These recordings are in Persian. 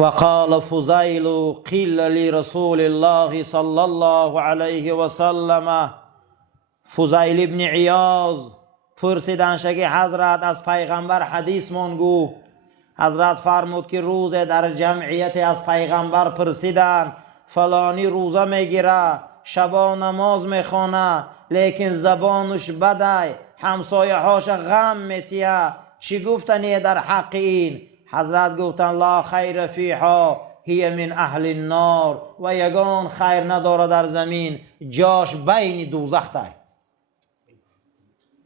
وقال فضيل قيل لرسول الله صلى الله عليه وسلم فضیل ابن عیاض پرسیدن شگی حضرت از پیغمبر حدیث منگو. حضرت فرمود که روز در جمعیت از پیغمبر پرسیدن فلانی روزه میگیره، شبا نماز میخونه، لیکن زبانش بده، همسایه هاش غم میتیه، چی گفتنی در حق این؟ حضرت گفتن لا خیر فیها هی من اهل النار، و یگان خیر نداره در زمین، جاش بین دوزخ ده.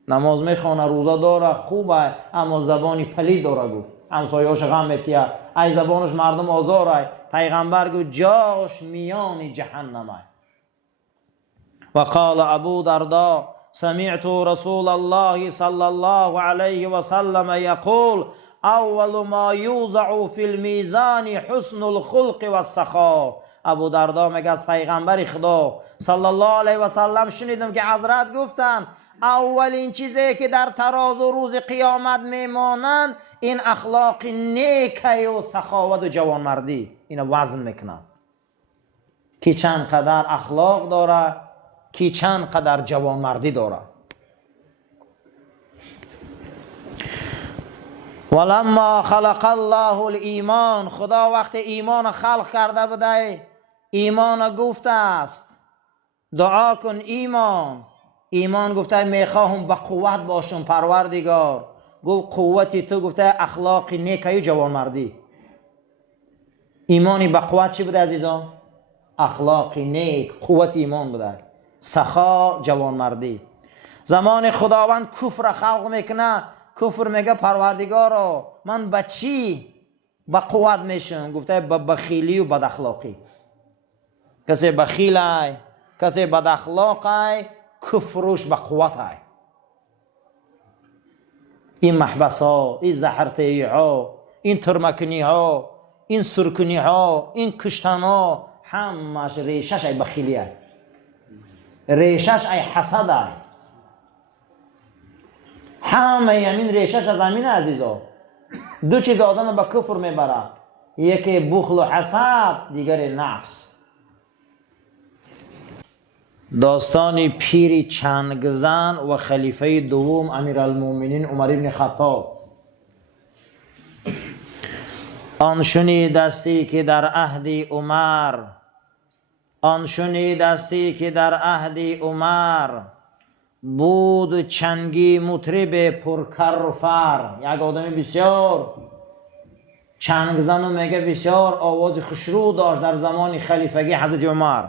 نماز میخونه، روزه داره، خوبه، اما زبانی پلید داره. گفت همسایه‌هاش غم میتیه، ای زبانش مردم آزاره. پیغمبر گفت جاش میان جهنمه. و قال ابو درداء سمعت رسول الله صلی الله علیه و سلم یقول اول ما یوضع فی المیزان حسن الخلق و السخاء. ابو درداء میگه از پیغمبر خدا صلی الله علیه و سلم شنیدم که حضرت گفتن اولین چیزی که در ترازو روز قیامت میمانند این اخلاق نیکی و سخاوت و جوانمردی. اینا وزن میکنن کی چند قدر اخلاق داره، کی چند قدر جوانمردی داره. ولما خلق الله الایمان، خدا وقت ایمان خلق کرده بوده، ایمان گفته است دعا کن ایمان. ایمان گفته میخواهم به قوت باشم پروردگار. گفت قوتی تو؟ گفته اخلاق نیکی و جوانمردی. ایمانی به قوت چی بوده عزیزان؟ اخلاق نیک، قوت ایمان بوده، سخا، جوانمردی. زمان خداوند کفر خلق میکنه، کفر میگه پروردگارا من به چی به قوت میشم؟ گفته به بخیلی و بد اخلاقی. کسی بخیل ای، کسی بد اخلاق ای، کفرش به قوت ای. این محبس ها، این زهرتهی ها، این ترمکنی ها، این سرکنی ها، این کشتن ها، همش ریشش ای بخیلی ای، ریشش ای حسد ای. همه یمین ریشش از زمین عزیزا. دو چیز آدم به کفر میبره، یکی بخل و حسد، دیگر نفس. داستان پیر چنگزن و خلیفه دوم امیرالمومنین عمر ابن خطاب. آن شنیدستی که در عهد عمر، آن شنیدستی که در عهد عمر بود چنگی مطرب پرکر و فر. یک آدمی بسیار چنگزن و میگه بسیار آواز خوشرو داشت در زمان خلیفگی حضرت عمر.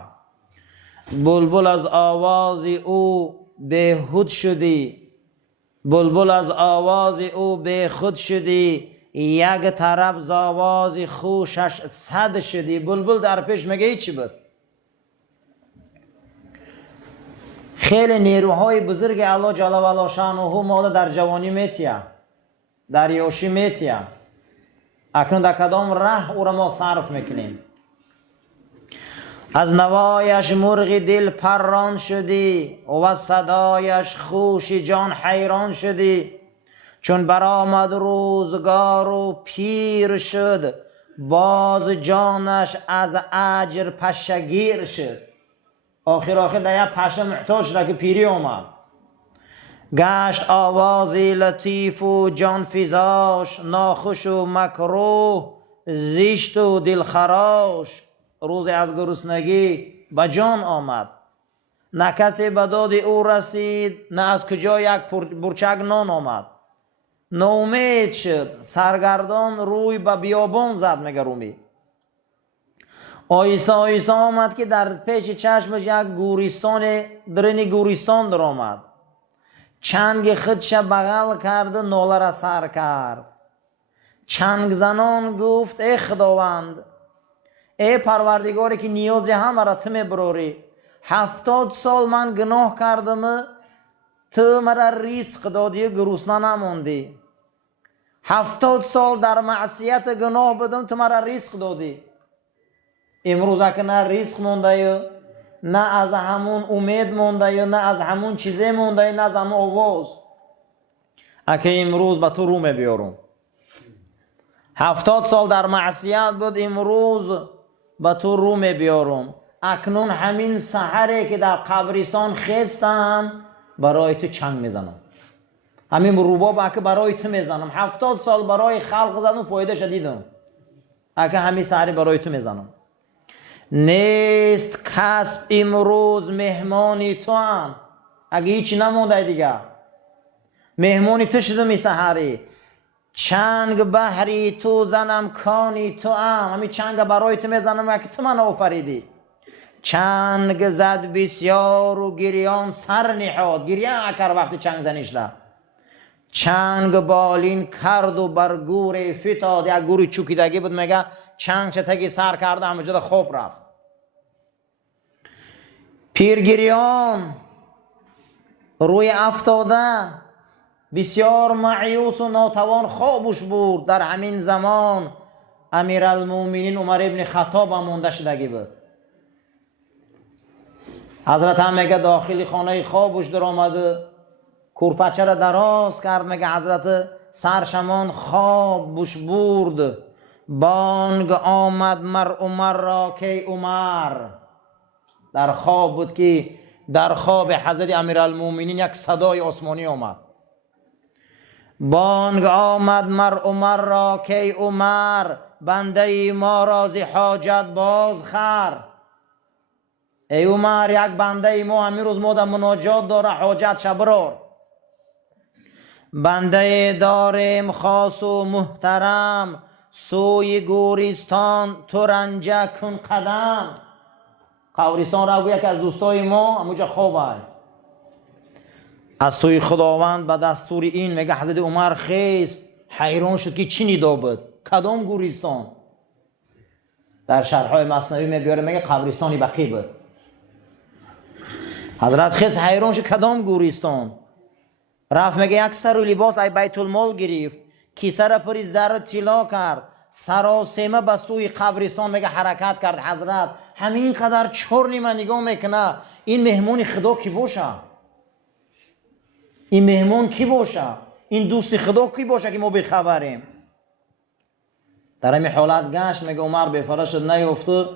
بلبل از آواز او بیخود شدی، بلبل از آواز او بیخود شدی، یک طرف ز آواز خوشش صد شدی. بلبل در پیش میگه چی بود؟ خیلی نیروهای بزرگ الله جل و علا شانه ما در جوانی میتیم، در یوشی میتیم. اکنون در کدام ره او را ما صرف میکنیم؟ از نوایش مرغ دل پران شدی و صدایش خوش جان حیران شدی. چون برآمد روزگار و پیر شد، باز جانش از اجر پشگیر شد. آخر دیگه پشه محتاج شد که پیری اومد. گشت آوازی لطیف و جان فیزاش، ناخوش و مکروه، زیشت و دلخراش. روز از گرسنگی به جان آمد، نه کسی به داد او رسید، نه از کجا یک برچک نان آمد. نومید شد، سرگردان روی به بیابان زد. میگه رومی آیسا آیسا آمد که در پیش چشمش یک گورستان، درین گورستان در آمد. چنگ خودش بغل کرد، ناله را سر کرد. چنگ زنان گفت ای خداوند، ای پروردگاری که نیازی همه را تو میبروری، 70 سال من گناه کردم، تو مرا رزق دادی، گرسنه نماندی. 70 سال در معصیت گناه بدم، تو مرا رزق دادی. امروز اگه نه رزق مونده، نه از همون امید مونده، نه از همون چیزه مونده، نه از همون آواز. اگه امروز به تو رو میبیارم، 70 سال در معصیت بود، امروز به تو رو میبیارم. اکنون همین سحره که در قبرستان خستم برای تو چنگ میزنم، همین روباب اگه برای تو میزنم. 70 سال برای خلق زدم، فایده شدیدم، اگه همین سحره برای تو میزنم. نیست کسب امروز مهمانی تو هم، اگه هیچی نمونده دیگه مهمانی تو شدم این سحری. چنگ بحری تو زنم کانی تو هم، همین چنگ برای تو میزنم اگه تو من آفریدی. چنگ زد بسیار و گریان سر نهاد، گریان اکر وقتی چنگ زنیشده. چنگ بالین کرد و بر گور فتاد، یک گوری چوکیدگی بود، میگه چنگ چتگی سر کرده همه جدا خوب رفت. پیرگریان روی افتاده بسیار معیوس و ناتوان خوابش بود. در همین زمان امیرالمومنین عمر ابن خطاب هم مونده شدگی بود. حضرت هم میگه داخل خانه خوابش در آمده، کورپچه را دراز کرد، میگه حضرت سرشمان خوابش برد. بانگ آمد مر عمر را که عمر، در خواب بود که در خواب حضرت امیرالمومنین یک صدای آسمانی آمد. بانگ آمد مر عمر را که عمر، بنده ما را ز حاجت باز خر. ای عمر، یک بنده ما همین روز مودم مناجات داره، حاجت شبرار. بنده داریم خاص و محترم، سوی گورستان تو رنجه کن قدم. قبرستان را یک از دوستای ما همونجا خوابه. از سوی خداوند به دستور این میگه حضرت عمر خیست، حیران شد که چی ندا بود، کدام گورستان؟ در شرحهای مثنوی میبیاره میگه قبرستانی بقیع بود. حضرت خیست حیران شد کدام گورستان؟ رفت میگه یک سر و لباس ای بیت المال گرفت، کیسه را پری زر طلا کرد، سراسیمه به سوی قبرستان میگه حرکت کرد. حضرت همین قدر چرنی من نگاه میکنه، این مهمون خدا کی باشه؟ این مهمون کی باشه؟ این دوست خدا کی باشه که ما بخبریم؟ در همین حالت گشت میگه عمر بفره شد نیفته،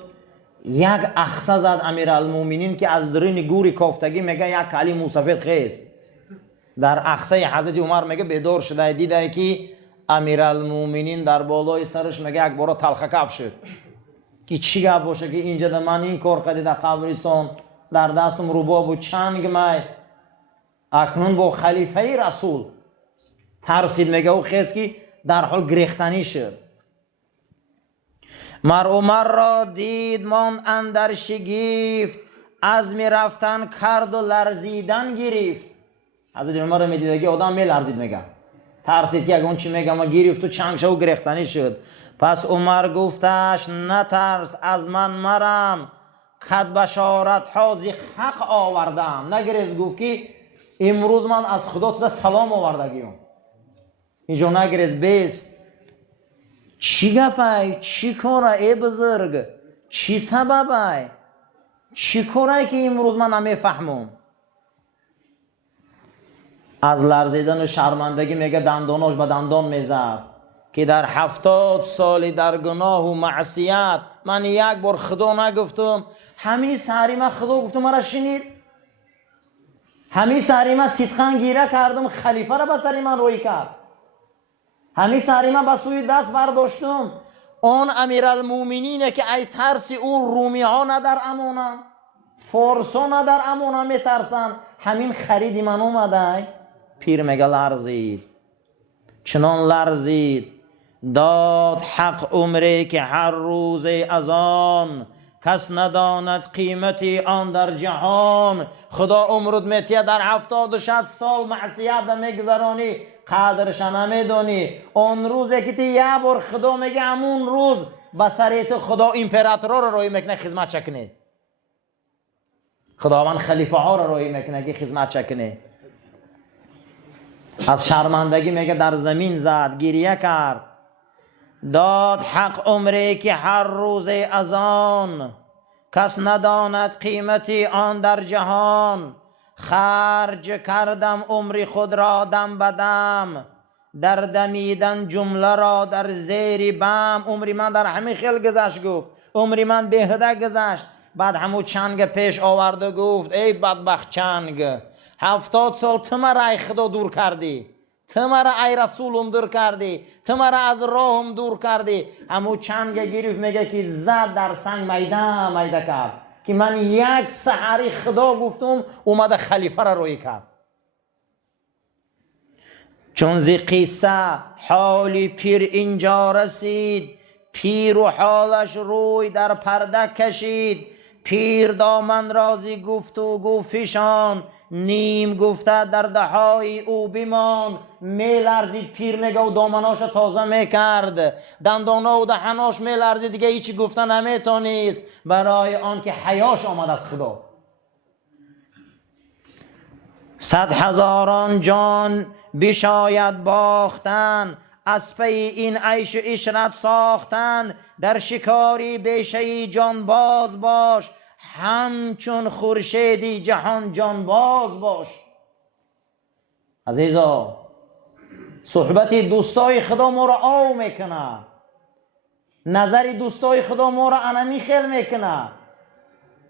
یک اخصه زد امیرالمومنین که از درین گوری کافتگی میگه یک کلی موسفید خیست. در اخصه حضرت عمر میگه بیدار شده، دیده که امیرالمومنین در بالای سرش میگه یک بارا تلخه کف شد که چی گپ باشه که اینجا در من این کار کردی در قبرستان، در دستم رباب و چنگ می، اکنون با خلیفه رسول ترسید. میگه او خیست که در حال گریختنی شد. مر عمر را دید مان اندر شگفت، عزم رفتن کرد و لرزیدن گرفت. حضرت عمر را میدید که آدم میلرزید، میگه ترسید که اگه اون چی میگه ما گرفت و چنگ شد و گریختنی شد. پس عمر گفتش نترس از من مرم، خد بشارت حاضی حق آوردم. نگریز، گفت که امروز من از خدا تو سلام آوردگیم. اینجا نگریز، بیست. چی گپای؟ چی کاره ای بزرگ؟ چی سببای؟ چی کاره که امروز من نمیفهمم؟ از لرزیدن و شرمندگی میگه دنداناش به دندان میزد که در 70 سال در گناه و معصیت من یک بار خدا نگفتم. همین سری من خدا گفتم مرا شنید، همین سری من صدقاً گیره کردم، خلیفه را به سری من روی کرد، همین سری من به سوی دست برداشتم. آن امیرالمومنینه که ای ترسی او رومی ها نه در امانم، فارس ها نه در امانم میترسن، همین خریدی من اومده. پیر میگه لرزید، چنان لرزید داد حق عمره که هر روز از آن، کس نداند قیمتی آن در جهان. خدا عمرت میتیه در 76 سال معصیت میگذرانی، قدرش نمیدانی. اون روزی که تی یه بار خدا میگه همون روز به سریت خدا امپراتور رو روی میکنه خدمت چکنه، خداوند خلیفه ها رو روی میکنه که خدمت چکنه. از شرمندگی میگه در زمین زد، گریه کرد. داد حق عمره که هر روز از آن، کس نداند قیمتی آن در جهان. خرج کردم عمری خود را دم بدم، در دمیدن جمله را در زیر بم. عمری من در همین خیل گذشت گفت، عمری من بهده گذشت. بعد همو چنگ پیش آورده گفت ای بدبخت چنگ، 70 سال تو مرا ای خدا دور کردی، تو مرا ای رسولم دور کردی، تو مرا از راهم دور کردی. همو چنگ گرفت میگه که زد در سنگ میده میده کرد که من یک سحری خدا گفتم اومده خلیفه را روی کرد. چون زی قصه حالی پیر اینجا رسید، پیر و حالش روی در پرده کشید. پیر دامن رازی گفت و گفتشان، نیم گفته در دهای او بیمان. میلرزید پیر میگه و دامناش تازه میکرد، دندانا و دهناش میلرزید، دیگه هیچی گفته نمیتونیست برای آنکه حیاش آمد از خدا. 100 هزاران جان بشاید باختن، از پی این عیش و عشرت ساختن. در شکاری بیشه جان باز باش، همچون خورشیدی جهان جان باز باش. عزیزا، صحبت دوستای خدا ما را آو میکنه، نظر دوستای خدا ما را انمی خیل میکنه.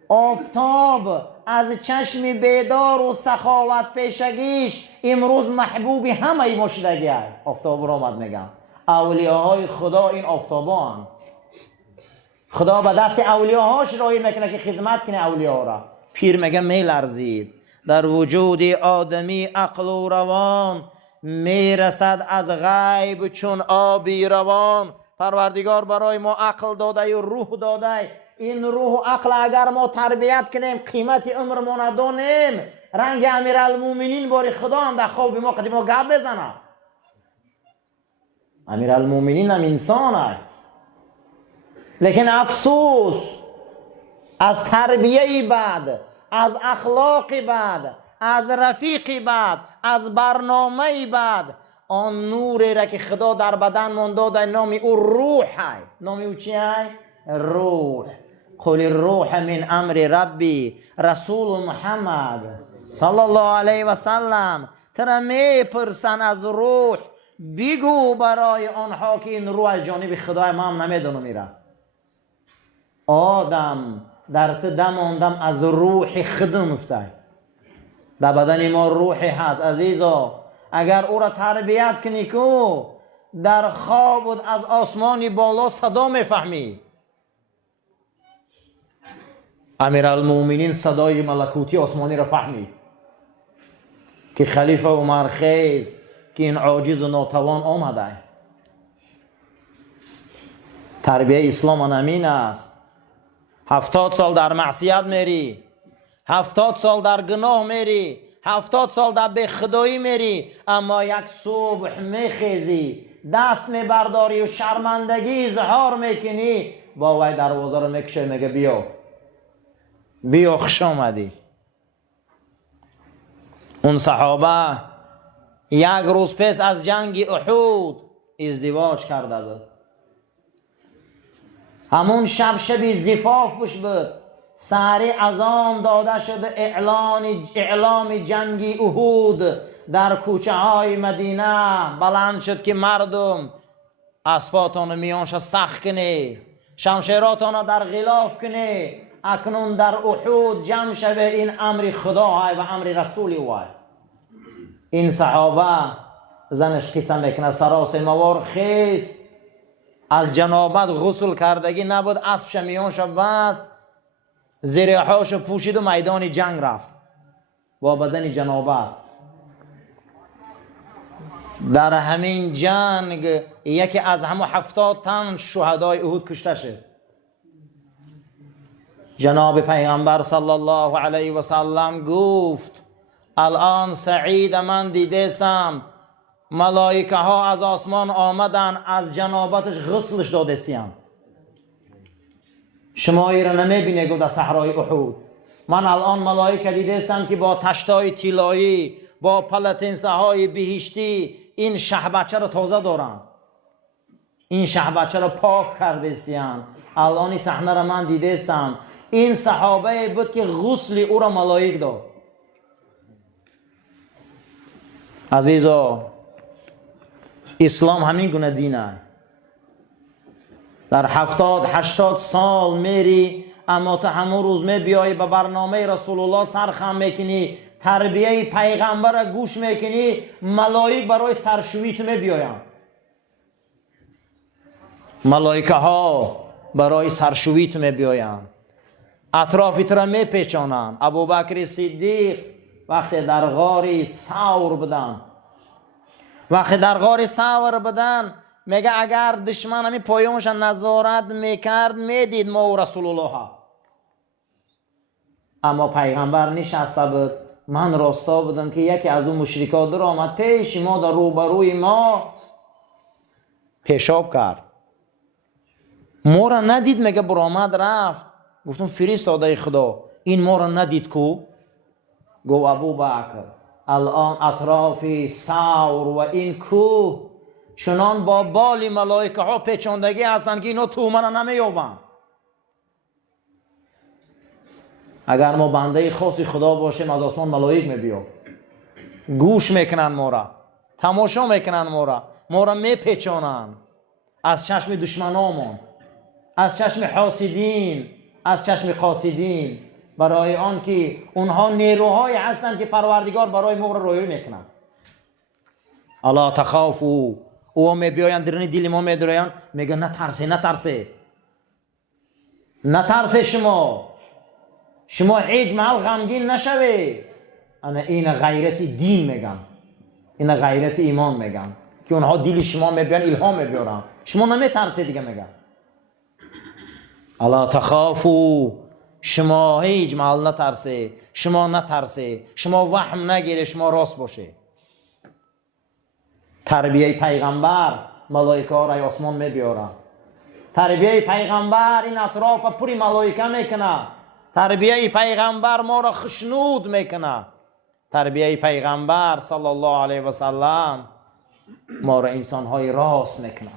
آفتاب از چشم بیدار و سخاوت پیشگیش امروز محبوبی همه ما شدگی. آفتاب را آمد میگم، اولیاهای خدا این آفتابا هم. خدا به دست اولیاهاش راهی میکنه که خدمت کنه اولیاها را. پیر میگه میلرزید در وجود آدمی عقل و روان، میرسد از غیب چون آبی روان. پروردگار برای ما عقل داده و روح داده. این روح و عقل اگر ما تربیت کنیم قیمت عمر ما ندانیم، رنگ امیرالمومنین باری خدا هم در خواب ما قدیم گپ بزنه. امیرالمومنین هم انسانه، لیکن افسوس از تربیه بد، از اخلاق بد، از رفیق بد، از برنامه بد، آن نوری را که خدا در بدن من داده نام او روح های. نام او چی های؟ روح. قل الروح من امر ربی، رسول محمد صلی الله علیه و سلم ترا میپرسن از روح، بگو برای آنها که این روح از جانب خدای ما هم نمیدونه میره. آدم در تو دم از روح خدم افتاد. در بدن ما روحی هست عزیزا، اگر او را تربیت کنی که در خواب از آسمانی بالا صدا میفهمی. امیرالمومنین صدای ملکوتی آسمانی را فهمید که خلیفه عمر خیز که این عاجز و ناتوان آمده. تربیه اسلام همین است. 70 سال در معصیت میری، 70 سال در گناه میری، 70 سال در بخدایی میری، اما یک صبح میخیزی، دست میبرداری و شرمندگی اظهار میکنی، با وی دروازه رو میکشه میگه بیا بیا خوش آمدی. اون صحابه یک روز پس از جنگ احد ازدواج کرده بود. همون شب زفافش بود. سحری اذان داده شده اعلام جنگ احد در کوچه های مدینه بلند شد که مردم اسباتان میانش سخت کنه، شمشیراتان در غلاف کنه، اکنون در احد جمع شده. این امر خدا و امر رسول وای. این صحابه زنش قصه میکنه سراسر موار خیست، از جنابت غسل کردگی نبود، اسبش میانش بست، زریحاش پوشید و میدان جنگ رفت با بدن جنابت. در همین جنگ یکی از همه 70 تن شهدای احد کشته شد. جناب پیغمبر صلی الله علیه و سلم گفت الان سعید من دیدستم ملائکه ها از آسمان آمدن از جنابتش غسلش دادستیم. شما ایره نمیبینه گو در صحرای احد. من الان ملائکه دیدستم که با تشتای طلایی، با پلتنسه های بهشتی این شهبچه رو تازه دارن، این شهبچه رو پاک کردستیم. الان این صحنه رو من دیدستم. این صحابه بود که غسل او را ملائک داد. اسلام همین گونه دینه. در 70-80 سال میری اما تو همون روز بیایی به برنامه رسول الله سرخم میکنی، تربیه پیغمبر گوش میکنی، ملائک برای سرشویی تو بیاین. ملائکه ها برای سرشویی تو بیاین، اطراف تو را میپیچانن. ابوبکر صدیق وقتی در غار ثور بدن، میگه اگر دشمن همی پایونش نظارت میکرد میدید ما و رسول الله ها. اما پیغمبر نشسته بود. من راستا بودم که یکی از اون مشرکا در آمد پیش ما، در روبروی ما پیشاب کرد. ما را ندید، میگه برآمد رفت. گفتم فرستاده خدا این ما را ندید کو؟ گو ابوبکر الان اطراف ثور و این کوه چنان با بالی ملائکه ها پیچاندگی هستند که اینو تو من نمیابند. اگر ما بنده خاص خدا باشیم از آسمان ملائک میبیاد، گوش میکنن ما را، تماشا میکنن ما را میپیچانند از چشم دشمنامون، از چشم حاسدین، از چشم قاصدین، برای آن که اونها نیروهایی هستند که پروردگار برای ما را رویایی میکنند. الا تخافوا، او میبیاین درون دل ما میدراین، میگن نترسه شما هیچ محل غمگین نشوی. انا این غیرت دین میگن، این غیرت ایمان میگن که اونها دل شما میبیان الهام میبیارن، شما نمیترسید دیگه. میگن الا تخافوا، شما هیچ محل نترسه، شما وهم نگیره، شما راست باشه. تربیه پیغمبر ملائکه ها را آسمان میبیاره. تربیه پیغمبر این اطراف پوری ملائکه میکنه. تربیه پیغمبر ما را خشنود میکنه. تربیه پیغمبر صلی الله علیه و سلم ما را انسان های راست میکنه.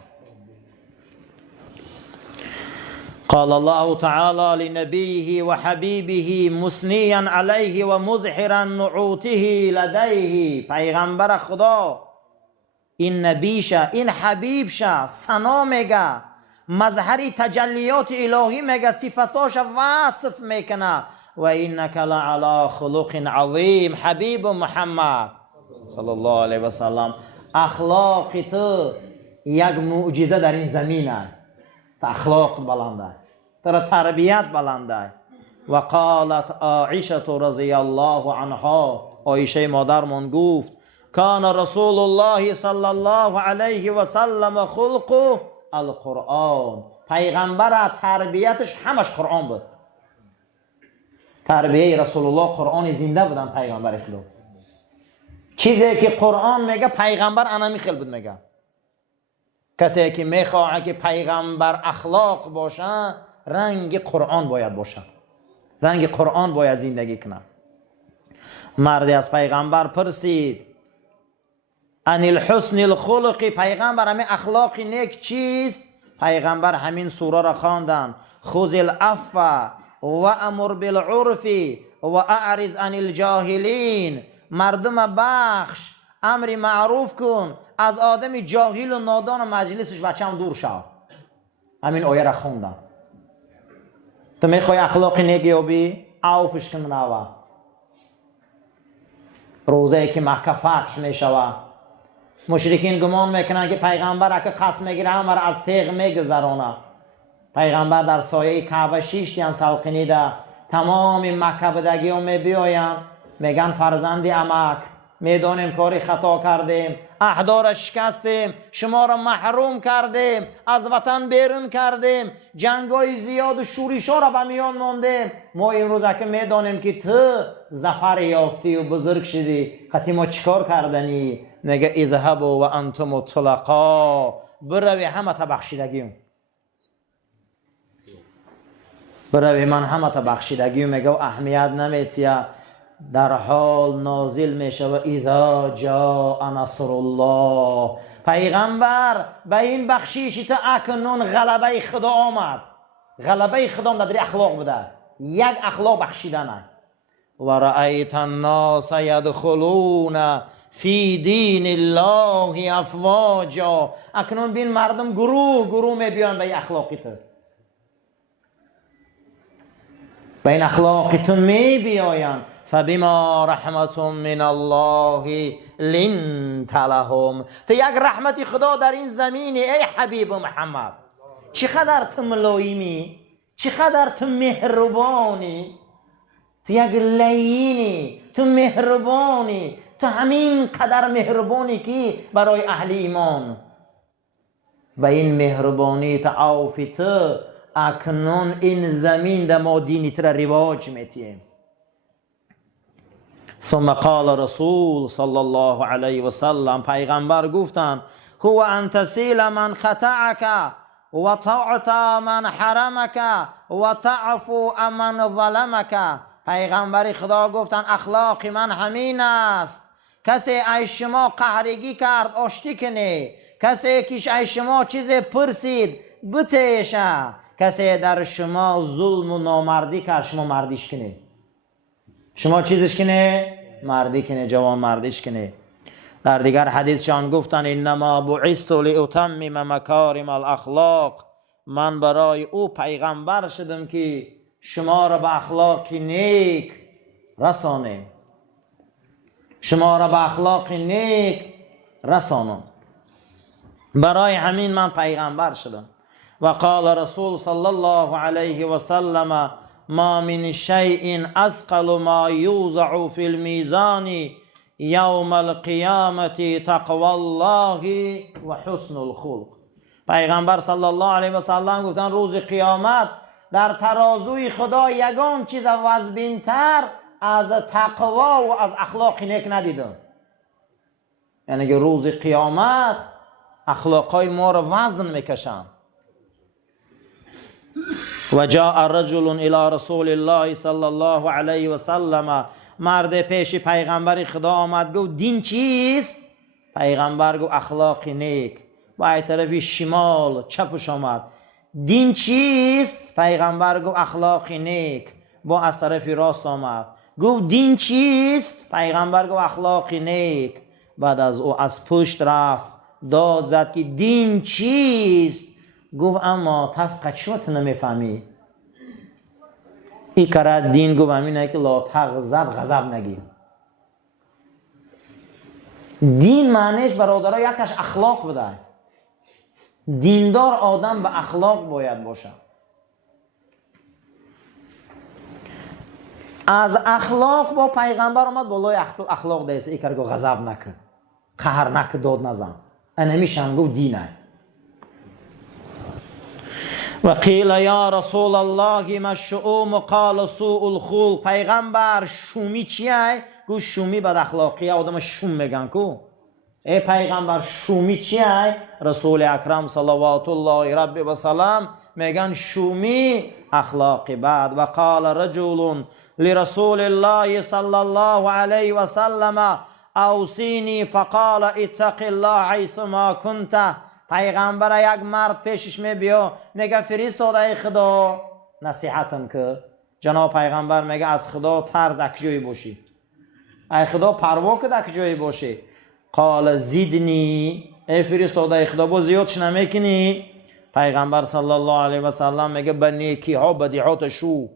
قال الله تعالى لنبيه وحبيبه مثنيا عليه ومزحرا نعوته لديه. پیغمبر خدا این نبیشه، این حبیبشه، ثنا میگه، مظهری تجلیات الهی میگه، صفتاش وصف میکنه. و اینک لعلی خلق عظیم. حبیب محمد صلی الله علیه و سلم، اخلاق تو یک معجزه در این زمینه. اخلاق بلنده، تربیت بلنده. و قالت عایشه رضی الله عنها، عایشه مادرمان گفت کان رسول الله صلی الله علیه و سلم خلق القرآن. پیغمبر تربیتش همش قرآن بود. تربیه رسول الله قرآن زنده بودن. پیغمبر اخلاص چیزی که قرآن میگه پیغمبر انا میخل بود میگه. کسی که میخواه که پیغمبر اخلاق باشه رنگ قرآن باید باشه، رنگ قرآن باید زندگی کنه. مردی از پیغمبر پرسید ان الحسن الخلق، پیغمبر همین اخلاق نیک چیست؟ پیغمبر همین سوره را خواندن خذ العفو و امر بالعرف و اعرض عن الجاهلین. مردم بخش، امر معروف کن، از آدم جاهل و نادان و مجلسش بچه‌ام دور شو. همین آیه را خوندن. تو میخوای اخلاق نیک یابی؟ عفوش کن منو. روزه که مکه فتح میشوه مشرکین گمان میکنن که پیغمبر که قسم میگیره همه را از تیغ میگذرونه. پیغمبر در سایه کعبه 6 سلقینی ده. تمام مکه بدگی ها میبیاین میگن فرزندی عمک، میدانیم کاری خطا کردیم، عهدار شکستیم، شما را محروم کردیم، از وطن بیرون کردیم، جنگای زیاد و شورشا را به میان ماندیم. ما این روزه که میدانیم که تو ظفر یافتی و بزرگ شدی، قطعی ما چیکار کردنی؟ نگه اذهبوا و انتم طلقا، بروی همه تا بخشیدگیم، بروی من همه تا بخشیدگیم. میگه و اهمیت نمیتیه. در حال نازل میشه و اذا جاء نصر الله. پیغمبر به این بخشیش تا اکنون غلبه خدا آمد. غلبه خدا در اخلاق بوده، یک اخلاق بخشیدن. و رأیت الناس یدخلون فی دین الله افواجا. اکنون بین مردم گروه گروه می بیان به اخلاقی تو، به این اخلاقی تو می بیاین. فبما رحمت من الله لنت لهم. تو یک رحمت خدا در این زمینی ای حبیب محمد. چقدر تو ملایمی، چقدر تو مهربانی، تو یک لینی، تو مهربانی، تو همین قدر مهربانی که برای اهل ایمان. و این مهربانی تو عافی تو اکنون این زمین در ما دینی تر رواج میتیم. ثم قال رسول صلی الله علیه و سلم، پیغمبر گفتن هو ان تسیل من خطعک و تعطى من حرمک و تعفو من ظلمک. پیغمبر خدا گفتن اخلاق من همین است، کسی ای شما قهرگی کرد آشتی کنه، کسی که ای شما چیز پرسید بتیشه، کسی در شما ظلم و نامردی کرد شما مردیش کنه، شما چیزش کنه مردی کنه، جوان مردیش کنه. در دیگر حدیث شان گفتن انما بعثت لاتمم مکارم الاخلاق. من برای او پیغمبر شدم که شما را به اخلاق نیک رسانم، شما را به اخلاق نیک رسانم. برای همین من پیغمبر شدم. و قال رسول صلی الله علیه و سلم ما من شیء اثقل ما یوضع فی المیزان یوم القیامة تقوی الله و حسن الخلق. پیغمبر صلی الله علیه و سلم گفتن روز قیامت در ترازوی خدا یگان چیز وزن‌تر از تقوا و از اخلاق نیک ندیدم. یعنی که روز قیامت اخلاقای ما را وزن میکشن. و جاء رجل الى رسول الله صلی الله علیه و سلم، مرد پیش پیغمبر خدا آمد گفت دین چیست؟ پیغمبر گفت اخلاق نیک. با طرف شمال چپش آمد دین چیست؟ پیغمبر گفت اخلاق نیک. با از طرف راست آمد گفت دین چیست؟ پیغمبر گفت اخلاق نیک. بعد از او از پشت رفت داد زد که دین چیست؟ گفت اما تفقد شما تو نمیفهمی. این کرد دین گفت همینه که لا تغضب، غضب نگیر. دین معنیش برادرها یکش اخلاق بده. دیندار آدم به اخلاق باید باشه. از اخلاق با پیغمبر آمد بالای اخلاق دیست. ای کرد گفت غضب نکن، قهر نکن، داد نزن. انمیشم گفت دینه. و قیل یا رسول الله ما الشؤم قال سوء الخلق. پیغمبر شومی چیه؟ گفت شومی بد اخلاقی، آدم شوم میگن کو. ای پیغمبر شومی چیه؟ رسول اکرم صلوات الله ربی و سلام میگن شومی اخلاق بد. و قال رجل لرسول الله صلی الله علیه و سلم اوصینی فقال اتق الله حیثما کنت. پیغمبر یک مرد پیشش میبیا میگه فرستاده خدا نصیحتم که. جناب پیغمبر میگه از خدا ترس اکجایی باشی، ای خدا پروا کد اکجایی باشی. قال زیدنی، ای فرستاده خدا با زیادش نمیکنی؟ پیغمبر صلی الله علیه و سلم میگه به نیکی ها بدیعات شو.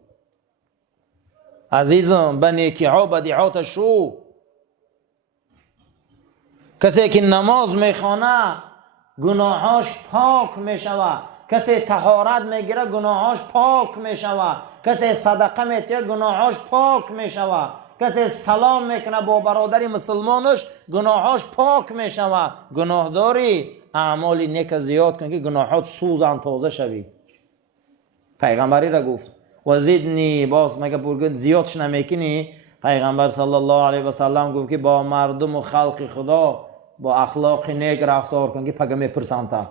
عزیزم به نیکی ها بدیعات شو. کسی که نماز میخوانه گناهاش پاک میشوه، کسی طهارت میگیره گناهاش پاک میشوه، کسی صدقه میتیه گناهاش پاک میشوه، کسی سلام میکنه با برادری مسلمانش گناهاش پاک میشوه. گناه داری اعمال نیک زیاد کن که گناهات سوزن تازه شوی. پیغمبری را گفت و زیدنی، باز مگه برگن زیادش نمیکنی؟ پیغمبر صلی الله علیه و سلم گفت که با مردم و خلق خدا با اخلاق نیک رفتار کن که پگه میپرسند.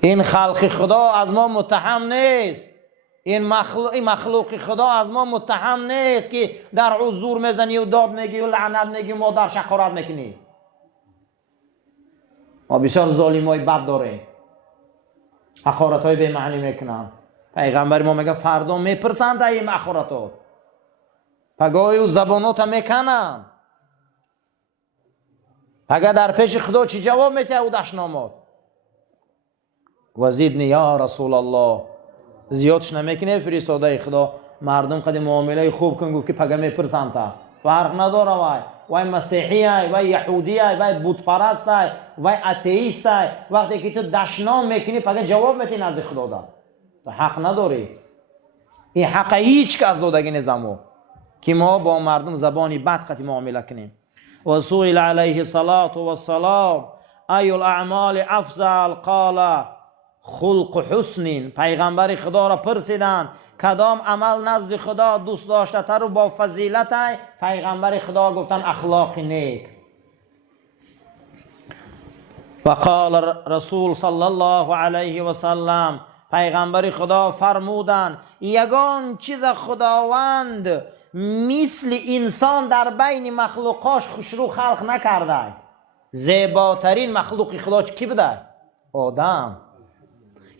این خلق خدا از ما متهم نیست، این مخلوق خدا از ما متهم نیست که در حضور میزنی و داد میگی و لعنت میگی و در شقارت میکنی. ما بسیار ظالمای بد داریم، حقارت های به معنی میکنن. پیغمبر ما میگه فردا میپرسند این حقارت ها. پگاهی او زبانات میکنن. اگر در پیش خدا چی جواب میده او دشنامات؟ وزیدنی یا رسول الله، زیادش نمیکنه فرستاده خدا. مردم قد معامله خوب کن. گفت که پگه میپرسن تا فرق نداره وای مسیحی ای وای یهودی ای وای بت پرست ای وای اتئیست ای، وقتی که تو دشنام میکنی پگه جواب میدی نزد خدا دا تو حق نداری. این حق هیچ کس دادگی نیستمو که ما با مردم زبانی بد قد معامله کنیم. و سئل علیه الصلاة والسلام ای الاعمال افضل قال خلق حسن. پیغمبر خدا را پرسیدن کدام عمل نزد خدا دوست داشته تر و با فضیلت ای؟ پیغمبر خدا گفتن اخلاق نیک. و قال رسول صلی الله علیه و سلم، پیغمبر خدا فرمودن یگان چیز خداوند مثل انسان در بین مخلوقاش خوشرو خلق نکرده. زیباترین مخلوق خدا کی بوده؟ آدم.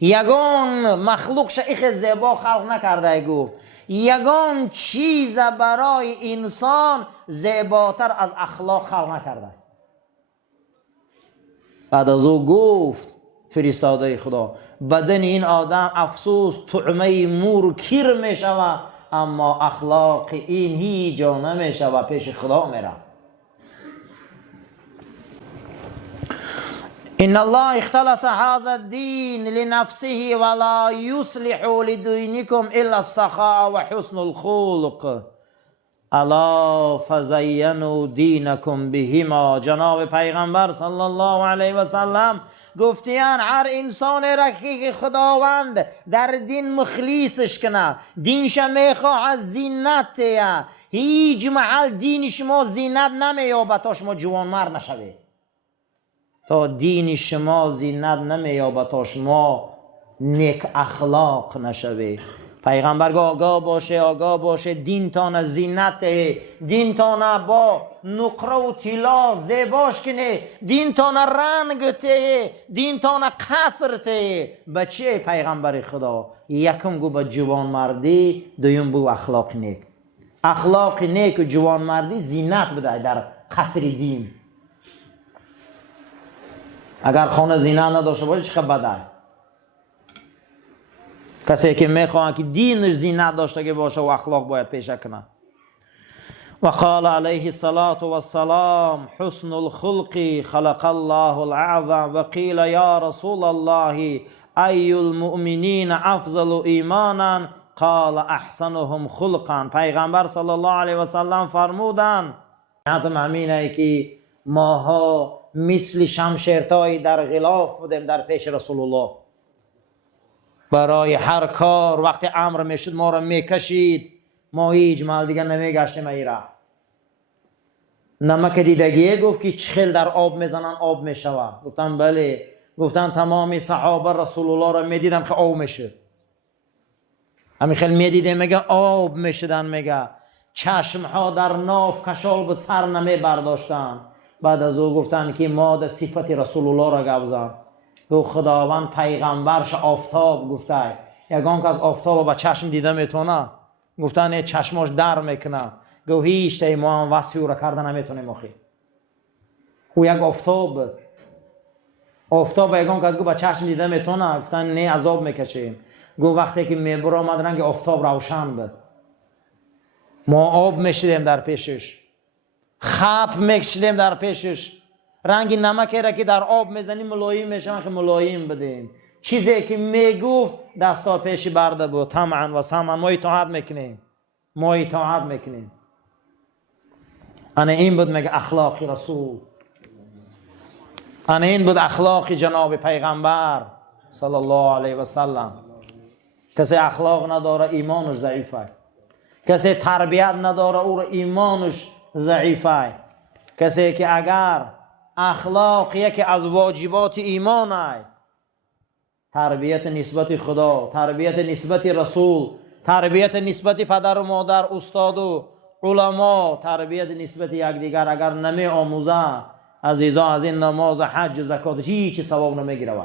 یگان مخلوق شیخ زیبا خلق نکرده. گفت یگان چیز برای انسان زیباتر از اخلاق خلق نکرده. بعد از او گفت فرستاده خدا بدن این آدم افسوس طعمه مور کیر می شود، اما اخلاق این هیچ جا نمی شود، پیش خدا میره. ان الله اختلس هذا الدين لنفسه ولا يصلح لدينكم الا السخاء وحسن الخلق الا فزینوا دینکم بهما. جناب پیغمبر صلی الله علیه و سلم گفتیان هر انسان را که خداوند در دین مخلیصش کنه، دینش میخواه زینت، هیچ محل دین شما زینت نمییابد تا شما جوان مرد نشوید. تا دین شما زینت نمییابد تا شما نیک اخلاق نشوید. پیغمبر گفت آگاه باشه دین تان زینت، دین تان با نقره و طلا زیباش کنه، دین تان رنگ ته، دین تان قصر ته. بچه پیغمبر خدا یکم گو با جوان مردی، دویم بو اخلاق نیک. اخلاق نیک و جوان مردی زینت بده در قصر دین. اگر خانه زینت نداشته باشه چه بده. کسی که میخواد که دینش زینت داشته باشه و اخلاق باید پیشه کنه. و قال علیه الصلاة والسلام حسن الخلق خلق الله العظم و قیل یا رسول الله ای المؤمنین افضل ایمانا قال احسنهم خلقا. پیغمبر صلی الله علیه و سلم فرمودن حتم همینه که ماها مثل شمشیرتای در غلاف بودیم در پیش رسول الله. برای هر کار وقتی امر میشد ما را میکشید، ما هیچ مال دیگه نمیگشتیم. ایرا نمک دیدگیه گفت که چخیل در آب میزنن آب میشوه. گفتن بله. گفتن تمام صحابه رسول الله را میدیدم که آب میشه. همین خیلی میدیده میگه آب میشدن، میگه چشم ها در ناف کشال به سر نمی برداشتن. بعد از او گفتن که ما در صفت رسول الله را گوزن. گو خداوند پیغمبرش آفتاب گفته یگان که از آفتاب با چشم دیده میتونه. گفتن چشماش در میکنه. گو هیچ تا ما هم وصفی او را کرده نمیتونیم آخی. او یک آفتاب یگان که از گو با چشم دیده میتونه. گفتن نه عذاب میکشیم. گو وقتی که میبر آمد رنگ آفتاب روشن بود، ما آب میشدیم در پیشش، خپ میکشیدیم در پیشش. رنگ نمکی را که در آب میزنیم ملایم میشن که ملایم بدیم. چیزی که میگفت دستا پیشی برده بود. طمعا و سمعا ما اطاعت میکنیم. انا این بود میگه اخلاق رسول. انا این بود اخلاق جناب پیغمبر صلی الله علیه و سلم. کسی اخلاق نداره ایمانش ضعیفه. کسی تربیت نداره او را ایمانش ضعیفه. کسی که اگر اخلاق یکی از واجبات ایمان است، تربیت نسبت خدا، تربیت نسبت رسول، تربیت نسبت پدر و مادر، استاد و علما، تربیت نسبت یکدیگر اگر نمی آموزه عزیزان از این نماز حج زکات هیچ ثواب نمیگیره.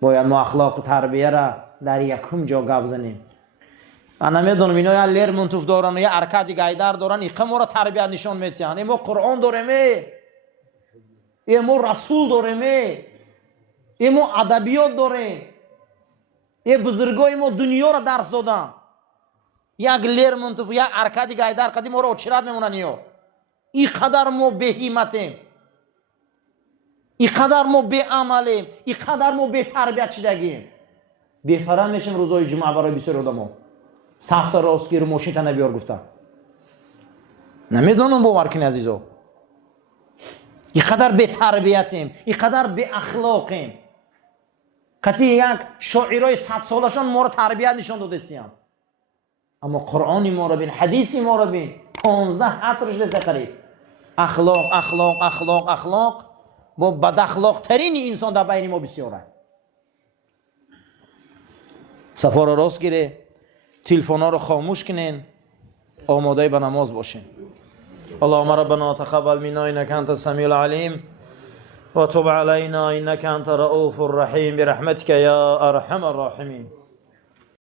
باید ما اخلاق تربیه را در یکم جا گپ زنیم. انا میدونم اینا یا لرمونتوف دارن یا ارکادی گایدار دارن، این ما را تربیت نشون میدن. ما قرآن داریم، ما رسول داریم، ما ادبیات داریم، بزرگای ما دنیا را درس دادن. یک لرمونتوف یا ارکادی گایدار قدیم ما را چرا میمونن؟ این قدر ما به همتیم، این قدر ما به عملیم، این قدر ما به تربیت شدگیم. بهتر میشیم روزای جمعه برای بسیار آدما سخت راست گیر ماشین تنه بیار گفتن. نمیدونم باور کنی عزیزا، این قدر به تربیتیم، این قدر به اخلاقیم. قطعی یک شاعرای 100 سالشان ما رو تربیت نشان دادستیم، اما قرآن ما رو بین، حدیث ما رو بین، 15 عصرش لسه قریب اخلاق اخلاق اخلاق اخلاق با بد اخلاق ترین انسان در بین ما بسیاره. صفا را راست گیره، تلفن ها رو خاموش کنین، آماده به نماز باشین. اللهم ربنا تقبل منا انك انت السميع العليم وتب علينا انك انت الرؤوف الرحيم برحمتك يا ارحم الراحمين.